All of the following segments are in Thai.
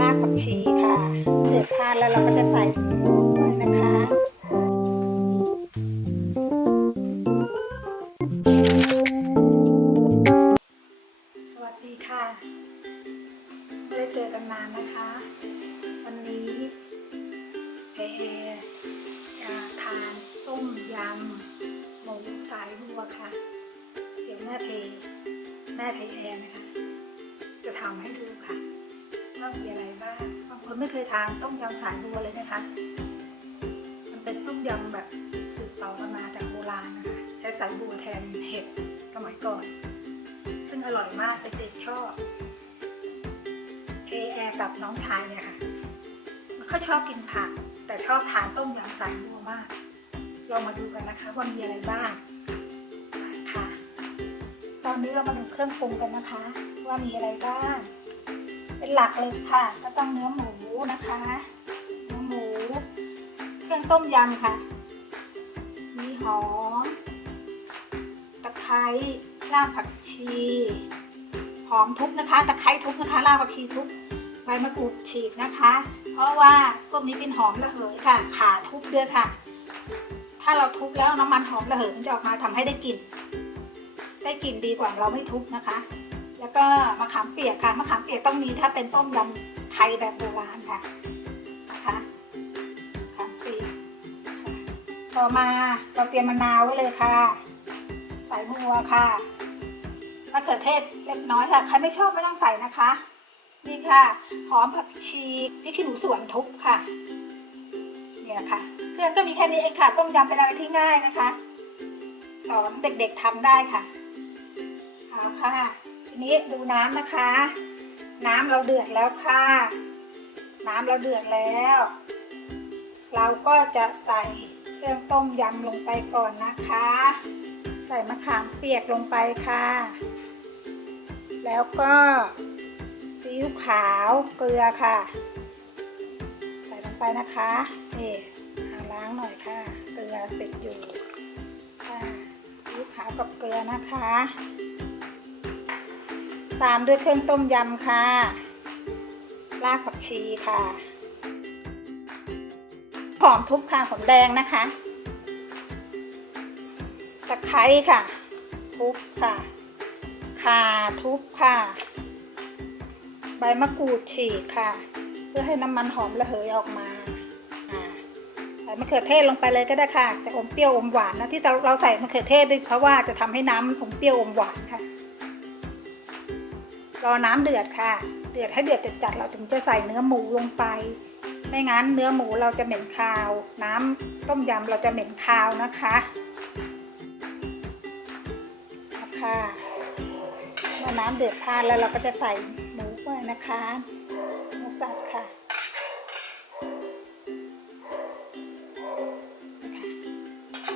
รากผักชีค่ะเดือดพานแล้วเราก็จะใส่หมูด้วยนะคะสวัสดีค่ะไม่ได้เจอกันนานนะคะ วันนี้เอยาทานต้มยำหมูสายบัวค่ะ เดี๋ยวแม่เพแม่เพแอนะคะ ทำให้ดูค่ะว่ามีอะไรบ้างบางคนไม่เคยทานต้มยำสายบัวเลยนะคะ มันเป็นต้มยำแบบสืบต่อกันมาจากโบราณนะคะใช้สายบัวแทนเห็ดสมัยก่อน ซึ่งอร่อยมากเด็กๆชอบเพแอร์กับน้องชายเนี่ยค่ะไม่ค่อยชอบกินผัก แต่ชอบทานต้มยำสายบัวมากลองมาดูกันนะคะว่ามีอะไรบ้าง อนนี้เรามาดูเครื่องปรุงกันนะคะ ว่ามีอะไรบ้างเป็นหลักเลยค่ะ ก็ต้องเนื้อหมูนะคะเนื้อหมู เครื่องต้มยำค่ะ มีหอมตะไคร้รากผักชีหอมทุบนะคะตะไคร้ทุบนะคะรากผักชีทุบใบมะกรูดฉีกนะคะ เพราะว่าพวกนี้เป็นหอมระเหยค่ะ ขาทุบด้วยค่ะ ถ้าเราทุบแล้วน้ำมันหอมระเหยมันจะออกมาทำให้ได้กลิ่น ได้กลิ่นดีกว่าเราไม่ทุบนะคะ แล้วก็มะขามเปียกค่ะมะขามเปียกต้องมีถ้าเป็นต้มยำไทยแบบโบราณค่ะนะคะมะขามเปียกต่อมาเราเตรียมมะนาวไว้เลยค่ะ ใส่บัวค่ะมะเขือเทศเล็กน้อยค่ะ ใครไม่ชอบไม่ต้องใส่นะคะ นี่ค่ะ หอมผักชีพริกขี้หนูสวนทุบค่ะ เนี่ยค่ะ เครื่องก็มีแค่นี้เองค่ะ ต้มยำเป็นอะไรที่ง่ายนะคะ สอนเด็กๆทำได้ค่ะาค่ะ ทีนี้ดูน้ำนะคะ น้ำเราเดือดแล้วค่ะ น้ำเราเดือดแล้ว เราก็จะใส่เครื่องต้มยำลงไปก่อนนะคะ ใส่มะขามเปียกลงไปค่ะ แล้วก็ซีอิ๊วขาวเกลือค่ะ ใส่ลงไปนะคะนี่าล้างหน่อยค่ะ เกลือติดอยู่ค่ะซีอิ๊วขาวกับเกลือนะคะ ตามด้วยเครื่องต้มยำค่ะ รากผักชีค่ะ หอมทุบค่ะหอมแดงนะคะ ตะไคร้ค่ะ ทุบค่ะข่าทุบค่ะ ใบมะกรูดฉีกค่ะ เพื่อให้น้ำมันหอมระเหยออกมาใส่มะเขือเทศลงไปเลยก็ได้ค่ะแต่อมเปรี้ยวอมหวานนะที่เราเราใส่มะเขือเทศด้วยเพราะว่าจะทำให้น้ำมันอมเปรี้ยวอมหวาน รอน้ำเดือดค่ะ เดือดให้เดือดจัดๆเราถึงจะใส่เนื้อหมูลงไป ไม่งั้นเนื้อหมูเราจะเหม็นคาว น้ำต้มยำเราจะเหม็นคาวนะคะค่ะเมื่อน้ำเดือดพานแล้วเราก็จะใส่หมูไปนะคะเนื้อสัตว์ค่ะ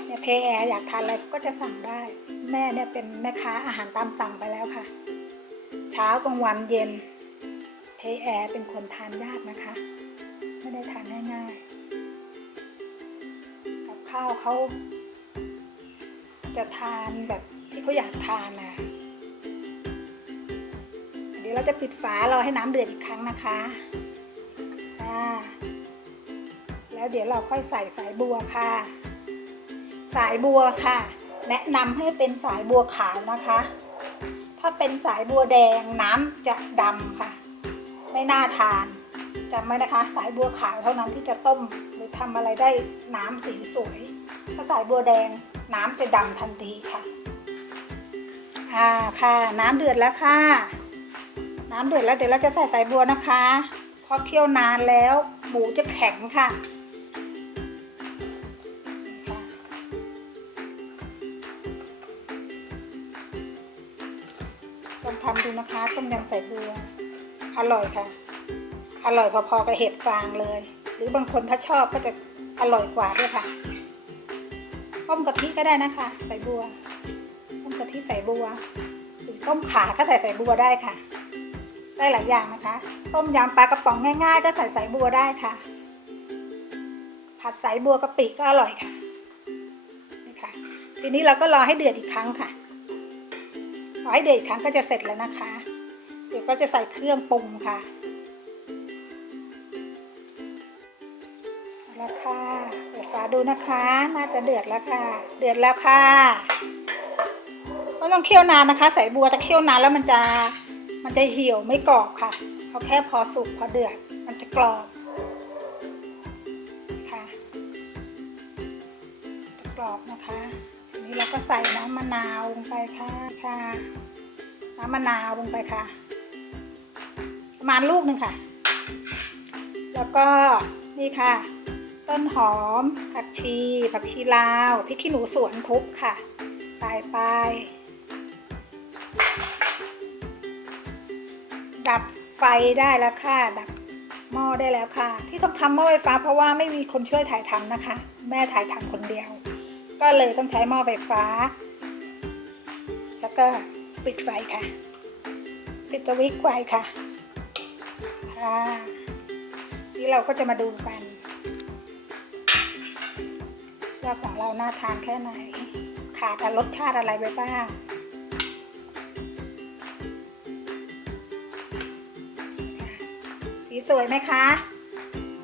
เนี่ยเพแอร์อยากทานอะไรก็จะสั่งได้ แม่เนี่ยเป็นแม่ค้าอาหารตามสั่งไปแล้วค่ะ ช้ากลางวันเย็นเพแอร์เป็นคนทานยากนะคะ ไม่ได้ทานง่ายๆ กับข้าวเขาจะทานแบบที่เขาอยากทานนะเดี๋ยวเราจะปิดฝา รอให้น้ำเดือดอีกครั้งนะคะอ่าแล้วเดี๋ยวเราค่อยใส่สายบัวค่ะ สายบัวค่ะ แนะนำให้เป็นสายบัวขาวนะคะ ถ้าเป็นสายบัวแดงน้ำจะดำค่ะ ไม่น่าทานจำไว้นะคะ สายบัวขาวเท่านั้นที่จะต้ม หรือทำอะไรได้น้ำสีสวย ถ้าสายบัวแดงน้ำจะดำทันทีค่ะอ่าค่ะ น้ำเดือดแล้วค่ะ น้ำเดือดแล้วเดี๋ยวเราจะใส่สายบัวนะคะเพราะเคี่ยวนานแล้วหมูจะแข็งค่ะ ทำดูนะคะต้มยำใส่บัวอร่อยค่ะ อร่อยพอๆกับเห็ดฟางเลย หรือบางคนถ้าชอบก็จะอร่อยกว่าด้วยค่ะต้มกะทิก็ได้นะคะ ใส่บัวต้มกะทิใส่บัวหรือต้มขาก็ใส่ใส่บัวได้ค่ะ ได้หลายอย่างนะคะ ต้มยำปลากระป๋องง่ายๆ ก็ใส่ใส่บัวได้ค่ะ ผัดใส่บัวกะปิก็อร่อยค่ะนี่ค่ะ ทีนี้เราก็รอให้เดือดอีกครั้งค่ะ รอให้เดือดอีกครั้งก็จะเสร็จแล้วนะคะ เดี๋ยวก็จะใส่เครื่องปรุงค่ะเอาละค่ะเปิดฝาดูนะคะน่าจะเดือดแล้วค่ะ เดือดแล้วค่ะไม่ต้องเคี่ยวนานนะคะ ใส่บัวถ้าเคี่ยวนานแล้วมันจะมันจะเหี่ยวไม่กรอบค่ะเอาแค่พอสุกพอเดือดมันจะกรอบ ก็ใส่น้ำมะนาวลงไปค่ะค่ะ น้ำมะนาวลงไปค่ะ ประมาณลูกหนึ่งค่ะ แล้วก็นี่ค่ะ ต้นหอม ผักชี ผักชีลาวพริกขี้หนูสวนทุบค่ะ ใส่ไป ดับไฟได้แล้วค่ะ ดับหม้อได้แล้วค่ะ ที่ต้องทำหม้อไฟฟ้าเพราะว่าไม่มีคนช่วยถ่ายทำนะคะ แม่ถ่ายทำคนเดียว ก็เลยต้องใช้หม้อไฟฟ้า แล้วก็ปิดไฟค่ะ ปิดสวิตช์ไฟค่ะ ค่ะ นี่เราก็จะมาดูกันว่าของเราน่าทานแค่ไหน ขาดรสชาติอะไรไปบ้างสีสวยไหมคะ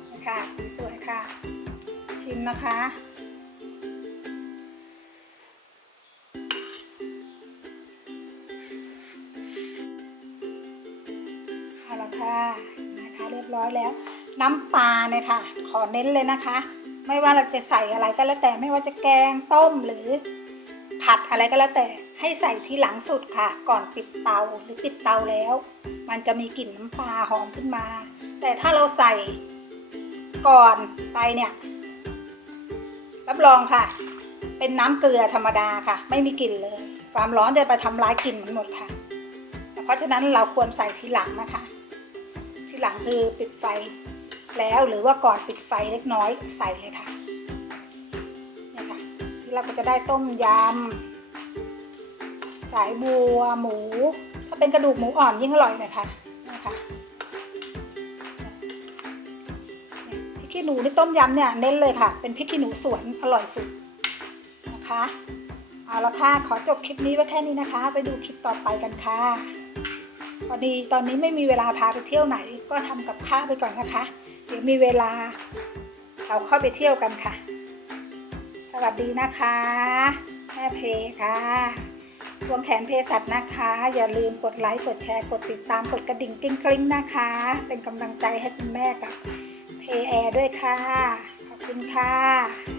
นี่ค่ะ สีสวยค่ะ ชิมนะคะ ค่ะนะคะเรียบร้อยแล้ว น้ำปลาเนี่ยค่ะ ขอเน้นเลยนะคะ ไม่ว่าเราจะใส่อะไรก็แล้วแต่ไม่ว่าจะแกงต้มหรือ ผัดอะไรก็แล้วแต่ให้ใส่ที่หลังสุดค่ะ ก่อนปิดเตาหรือปิดเตาแล้ว มันจะมีกลิ่นน้ำปลาหอมขึ้นมา แต่ถ้าเราใส่ก่อนไปเนี่ยรับรองค่ะ เป็นน้ำเกลือธรรมดาค่ะ ไม่มีกลิ่นเลย ความร้อนจะไปทำลายกลิ่นมันหมดค่ะ เพราะฉะนั้นเราควรใส่ทีหลังนะคะ ทีหลังคือปิดไฟแล้วหรือว่าก่อนปิดไฟเล็กน้อยใส่เลยค่ะเนี่ยค่ะที่เราก็จะได้ต้มยำสายบัวหมู ถ้าเป็นกระดูกหมูอ่อนยิ่งอร่อยเลยค่ะนะคะเนี่ยพริกขี้หนูในต้มยำเนี่ยเน้นเลยค่ะ เป็นพริกขี้หนูสวนอร่อยสุดนะคะเอาละค่ะขอจบคลิปนี้ไว้แค่นี้นะคะ ไปดูคลิปต่อไปกันค่ะ พอดีตอนนี้ไม่มีเวลาพาไปเที่ยวไหน ก็ทำกับข้าวไปก่อนนะคะ เดี๋ยวมีเวลาเราเข้าไปเที่ยวกันค่ะ สวัสดีนะคะแม่เพค่ะวงแขนเพสัตนะคะ อย่าลืมกดไลค์กดแชร์กดติดตามกดกระดิ่งกริ๊งกริ๊งนะคะ เป็นกำลังใจให้คุณแม่กับเพแอร์ด้วยค่ะ ขอบคุณค่ะ